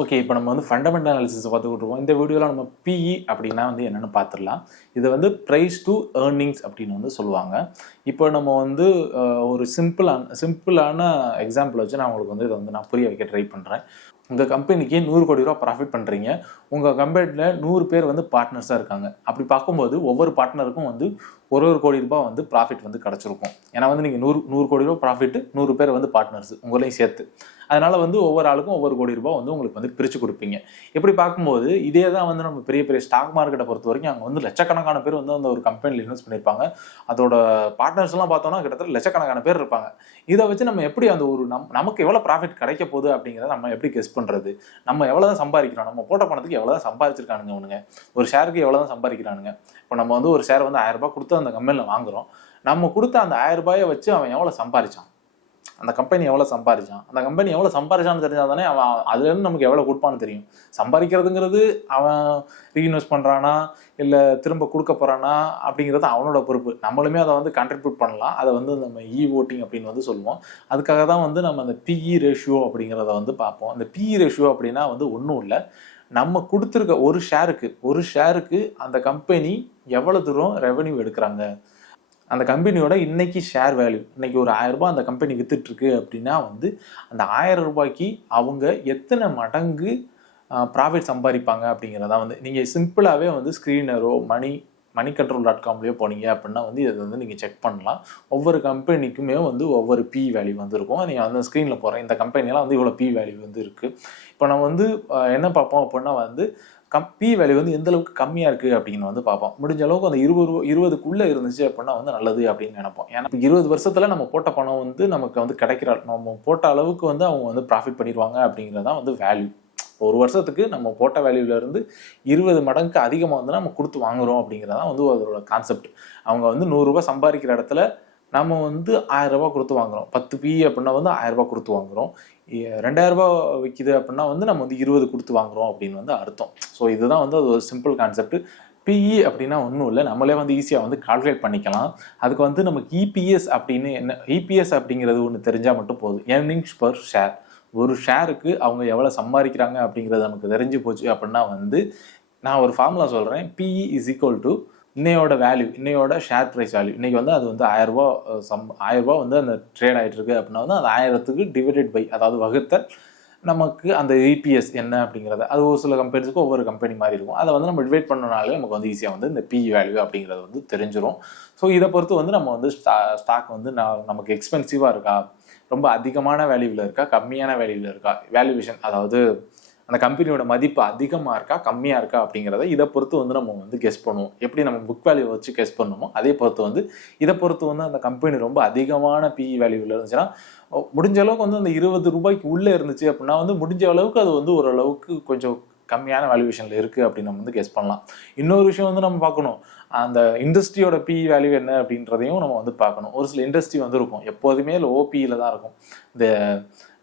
Okay, இப்போ நம்ம வந்து ஃபண்டமெண்டல் அனாலிசிஸ் பார்த்துக்கிட்டு இருக்கோம். இந்த வீடியோவில் நம்ம பிஇ அப்படின்னா வந்து என்னென்னு பார்த்துடலாம். இது வந்து ப்ரைஸ் டு ஏர்னிங்ஸ் அப்படின்னு வந்து சொல்லுவாங்க. இப்போ நம்ம வந்து ஒரு சிம்பிளான எக்ஸாம்பிள் வச்சு நான் உங்களுக்கு வந்து இதை வந்து நான் புரிய வைக்க ட்ரை பண்ணுறேன். உங்கள் கம்பெனிக்கு 100 கோடி ரூபா ப்ராஃபிட் பண்ணுறீங்க. உங்கள் கம்பெனியில் 100 பேர் வந்து பார்ட்னர்ஸாக இருக்காங்க. அப்படி பார்க்கும்போது ஒவ்வொரு பார்ட்னருக்கும் வந்து ஒரு கோடி ரூபாய் வந்து ப்ராஃபிட் வந்து கிடச்சிருக்கும். ஏன்னா வந்து நீங்கள் 100 கோடி ரூபா ப்ராஃபிட்டு, 100 பேர் வந்து பார்ட்னர்ஸ் உங்களையும் சேர்த்து. அதனால் வந்து ஒவ்வொரு ஆளுக்கும் ஒவ்வொரு கோடி ரூபாய் வந்து உங்களுக்கு வந்து பிரித்து கொடுப்பீங்க. இப்படி பார்க்கும்போது இதே தான் வந்து நம்ம பெரிய பெரிய ஸ்டாக் மார்க்கெட்டை பொறுத்த வரைக்கும் அங்கே வந்து லட்சக்கணக்கான பேர் வந்து அந்த ஒரு கம்பெனியில் இன்வெஸ்ட் பண்ணியிருப்பாங்க. அதோட பார்ட்னர்ஸ்லாம் பார்த்தோம்னா கிட்டத்தட்ட லட்சக்கணக்கான பேர் இருப்பாங்க. இதை வச்சு நம்ம எப்படி அந்த ஒரு நமக்கு எவ்வளோ ப்ராஃபிட் கிடைக்க போகுது அப்படிங்கிறத நம்ம எப்படி கெஸ் பண்ணுறது? நம்ம எவ்வளோ தான் சம்பாதிக்கிறோம், நம்ம போட்ட பணத்துக்கு எவ்வளோ தான் சம்பாதிச்சிருக்கானுங்க அவனுங்க, ஒரு ஷேருக்கு எவ்வளோ தான் சம்பாதிக்கிறானுங்க. இப்போ நம்ம வந்து ஒரு ஷேர் வந்து 1000 ரூபாய் கொடுத்து அந்த கம்பெனியில் வாங்குகிறோம். நம்ம கொடுத்த அந்த 1000 ரூபாயை வச்சு அவன் எவ்வளோ சம்பாதிச்சான், அந்த கம்பெனி எவ்வளோ சம்பாதிச்சான், அந்த கம்பெனி எவ்வளோ சம்பாதிச்சான்னு தெரிஞ்சால் தானே அவன் அதுலேருந்து நமக்கு எவ்வளோ கொடுப்பான்னு தெரியும். சம்பாதிக்கிறதுங்கிறது அவன் ரீஇன்வெஸ்ட் பண்ணுறானா இல்லை திரும்ப கொடுக்க போகிறானா அப்படிங்கிறது அவனோட பொறுப்பு. நம்மளுமே அதை வந்து கண்ட்ரிபியூட் பண்ணலாம். அதை வந்து நம்ம ஓட்டிங் அப்படின்னு வந்து சொல்லுவோம். அதுக்காக தான் வந்து நம்ம அந்த பிஇ ரேஷியோ அப்படிங்கிறத வந்து பார்ப்போம். அந்த பிஇ ரேஷியோ அப்படின்னா வந்து ஒன்றும் இல்லை, நம்ம கொடுத்துருக்க ஒரு ஷேருக்கு அந்த கம்பெனி எவ்வளோ தூரம் ரெவென்யூ எடுக்கிறாங்க, அந்த கம்பெனியோட இன்னைக்கு ஷேர் வேல்யூ, இன்னைக்கு ஒரு 1000 ரூபாய் அந்த கம்பெனி வித்துட்ருக்கு அப்படின்னா வந்து அந்த 1000 ரூபாய்க்கு அவங்க எத்தனை மடங்கு ப்ராஃபிட் சம்பாதிப்பாங்க அப்படிங்கிறதா வந்து நீங்கள் சிம்பிளாகவே வந்து ஸ்க்ரீனரோ moneycontrol.comலயோ போனீங்க அப்படின்னா வந்து இதை வந்து நீங்கள் செக் பண்ணலாம். ஒவ்வொரு கம்பெனிக்குமே வந்து ஒவ்வொரு பி வேல்யூ வந்து இருக்கும். நீங்கள் வந்து ஸ்க்ரீனில் போகிறேன் இந்த கம்பெனியெல்லாம் வந்து இவ்வளோ பி வேல்யூ வந்து இருக்குது. இப்போ நம்ம வந்து என்ன பார்ப்போம் அப்படின்னா வந்து பி வேல்யூ வந்து எந்த அளவுக்கு கம்மியாக இருக்குது அப்படின்னு வந்து பார்ப்போம். முடிஞ்ச அளவுக்கு அந்த 20க்குள்ளே இருந்துச்சு அப்படின்னா வந்து நல்லது அப்படின்னு நினைப்போம். ஏன்னா 20 வருஷத்தில் நம்ம போட்ட பணம் வந்து நமக்கு வந்து நம்ம போட்ட அளவுக்கு வந்து அவங்க வந்து ப்ராஃபிட் பண்ணிடுவாங்க அப்படிங்கிறதான் வந்து வேல்யூ. ஒரு வருஷத்துக்கு நம்ம போட்ட வேல்யூலேருந்து 20 மடங்கு அதிகமாக வந்து நம்ம கொடுத்து வாங்குகிறோம் அப்படிங்கிறதான் வந்து அதோட கான்செப்ட். அவங்க வந்து 100 ரூபாய் சம்பாதிக்கிற இடத்துல நம்ம வந்து 1000 ரூபாய் கொடுத்து வாங்குகிறோம். 10 பி அப்படின்னா வந்து 1000 ரூபாய் கொடுத்து வாங்குகிறோம். 2000 ரூபாய் விற்கிது அப்படின்னா வந்து நம்ம வந்து 20 கொடுத்து வாங்குகிறோம் அப்படின்னு வந்து அர்த்தம். ஸோ இதுதான் வந்து அது ஒரு சிம்பிள் கான்செப்ட். பிஇ அப்படின்னா ஒன்றும் இல்லை, நம்மளே வந்து ஈஸியாக வந்து கால்குலேட் பண்ணிக்கலாம். அதுக்கு வந்து நமக்கு இபிஎஸ் அப்படின்னு என்ன, இபிஎஸ் அப்படிங்கிறது ஒன்று தெரிஞ்சால் மட்டும் போதும். Earnings per share. ஒரு ஷேருக்கு அவங்க எவ்வளோ சம்பாதிக்கிறாங்க அப்படிங்கிறது நமக்கு தெரிஞ்சு போச்சு அப்படின்னா வந்து நான் ஒரு ஃபார்முலா சொல்கிறேன். பிஇ இஸ் ஈக்குவல் டு இன்னையோட வேல்யூ, இன்னையோட ஷேர் ப்ரைஸ் வேல்யூ. இன்றைக்கி வந்து அது வந்து 1000 ரூபா வந்து அந்த ட்ரேட் ஆகிட்டு இருக்கு அப்படின்னா வந்து அந்த 1000க்கு டிவைடட் பை, அதாவது வகுத்தல் நமக்கு அந்த இபிஎஸ் என்ன அப்படிங்கிறத, அது ஒரு சில கம்பெனிஸுக்கு ஒவ்வொரு கம்பெனி மாதிரி இருக்கும். அதை வந்து நம்ம டிவைட் பண்ணனாலே நமக்கு வந்து ஈஸியாக வந்து இந்த பிஇ வேல்யூ அப்படிங்கிறது வந்து தெரிஞ்சிடும். ஸோ இதை பொறுத்து வந்து நம்ம வந்து ஸ்டாக் வந்து நமக்கு எக்ஸ்பென்சிவாக இருக்கா, ரொம்ப அதிகமான வேல்யூவில் இருக்கா, கம்மியான வேல்யூவில் இருக்கா, வேல்யூவேஷன் அதாவது அந்த கம்பெனியோட மதிப்பு அதிகமாக இருக்கா கம்மியாக இருக்கா அப்படிங்கிறத இதை பொறுத்து வந்து நம்ம வந்து கெஸ் பண்ணுவோம். எப்படி நம்ம புக் வேல்யூ வச்சு கெஸ் பண்ணுமோ அதே பொறுத்து வந்து இதை பொறுத்து வந்து அந்த கம்பெனி ரொம்ப அதிகமான பிஇ வேல்யூவில் இருந்துச்சுன்னா, முடிஞ்ச அளவுக்கு வந்து அந்த 20 ரூபாய்க்கு உள்ளே இருந்துச்சு அப்படின்னா வந்து முடிஞ்ச அளவுக்கு அது வந்து ஓரளவுக்கு கொஞ்சம் கம்மியான வேல்யூவேஷனில் இருக்குது அப்படின்னு நம்ம வந்து கெஸ் பண்ணலாம். இன்னொரு விஷயம் வந்து நம்ம பார்க்கணும், அந்த இண்டஸ்ட்ரியோட பிஇ வேல்யூ என்ன அப்படின்றதையும் நம்ம வந்து பார்க்கணும். ஒரு சில இண்டஸ்ட்ரி வந்து இருக்கும் எப்போதுமே ஓபியில் தான் இருக்கும். இந்த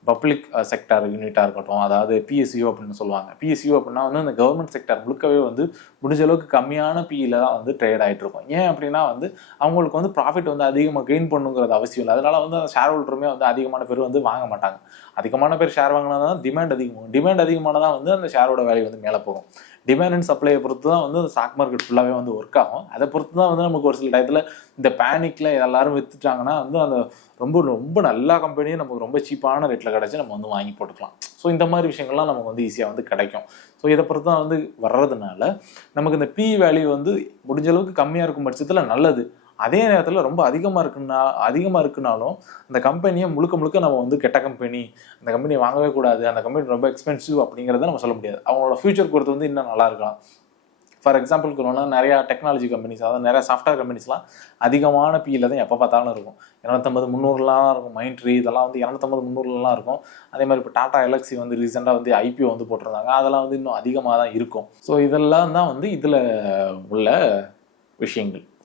பப்ளிக் செக்டார் யூனிட்டாக இருக்கட்டும், அதாவது பிஎஸ்சிஓ அப்படின்னு சொல்லுவாங்க. பிஎஸ்சிஓ அப்படின்னா வந்து அந்த கவர்மெண்ட் செக்டார் முழுக்கவே வந்து முடிஞ்ச அளவுக்கு கம்மியான பிஇல தான் வந்து ட்ரேட் ஆகிட்டு இருக்கும். ஏன் அப்படின்னா வந்து அவங்களுக்கு வந்து ப்ராஃபிட் வந்து அதிகமாக கெயின் பண்ணுங்கிறது அவசியம் இல்லை. அதனால வந்து அந்த ஷேர் ஹோல்டருமே வந்து அதிகமான பேர் வந்து வாங்க மாட்டாங்க. அதிகமான பேர் ஷேர் வாங்கினா தான் டிமாண்ட் அதிகமாகும். டிமாண்ட் அதிகமானதான் வந்து அந்த ஷேரோட வேல்யூ வந்து மேலே போகும். டிமாண்ட் அண்ட் சப்ளையை பொறுத்து தான் வந்து அந்த ஸ்டாக் மார்க்கெட் ஃபுல்லாகவே வந்து ஒர்க் ஆகும். அதை பொறுத்து தான் வந்து நமக்கு ஒரு சில டயத்தில் இந்த பேனிக்கில் எல்லாரும் விற்றுட்டாங்கன்னா வந்து அந்த ரொம்ப ரொம்ப நல்ல கம்பெனியும் நமக்கு ரொம்ப சீப்பான ரேட்டில் கிடச்சி நம்ம வந்து வாங்கி போட்டுக்கலாம். ஸோ இந்த மாதிரி விஷயங்கள்லாம் நமக்கு வந்து ஈஸியாக வந்து கிடைக்கும். ஸோ இதை பொறுத்து தான் வந்து வர்றதுனால நமக்கு இந்த பி வேல்யூ வந்து முடிஞ்ச அளவுக்கு கம்மியாக இருக்கும் பட்சத்தில் நல்லது. அதே நேரத்தில் ரொம்ப அதிகமாக இருக்குனாலும் அந்த கம்பெனியை முழுக்க நம்ம வந்து கெட்ட கம்பெனி, அந்த கம்பெனியை வாங்கவே கூடாது, அந்த கம்பெனி ரொம்ப எக்ஸ்பென்சிவ் அப்படிங்கிறத நம்ம சொல்ல முடியாது. அவங்களோட ஃபியூச்சர் பொறுத்து வந்து இன்னும் நல்லா இருக்கலாம். ஃபார் எக்ஸாம்பிளுக்கு சொல்லணும்னா நிறையா டெக்னாலஜி கம்பெனிஸ், அதாவது நிறையா சாஃப்ட்வேர் கம்பெனிஸ்லாம் அதிகமான பிஇல தான் எப்போ பார்த்தாலும் இருக்கும். 250 300லாம் இருக்கும். மைண்ட்ரி இதெல்லாம் வந்து 250 300லாம் இருக்கும். அதே மாதிரி இப்போ டாடா எலக்ஸி வந்து ரீசெண்டாக வந்து ஐபிஓ வந்து போட்டிருந்தாங்க. அதெல்லாம் வந்து இன்னும் அதிகமாக தான் இருக்கும். ஸோ இதெல்லாம் தான் வந்து இதில் உள்ள விஷயங்கள்.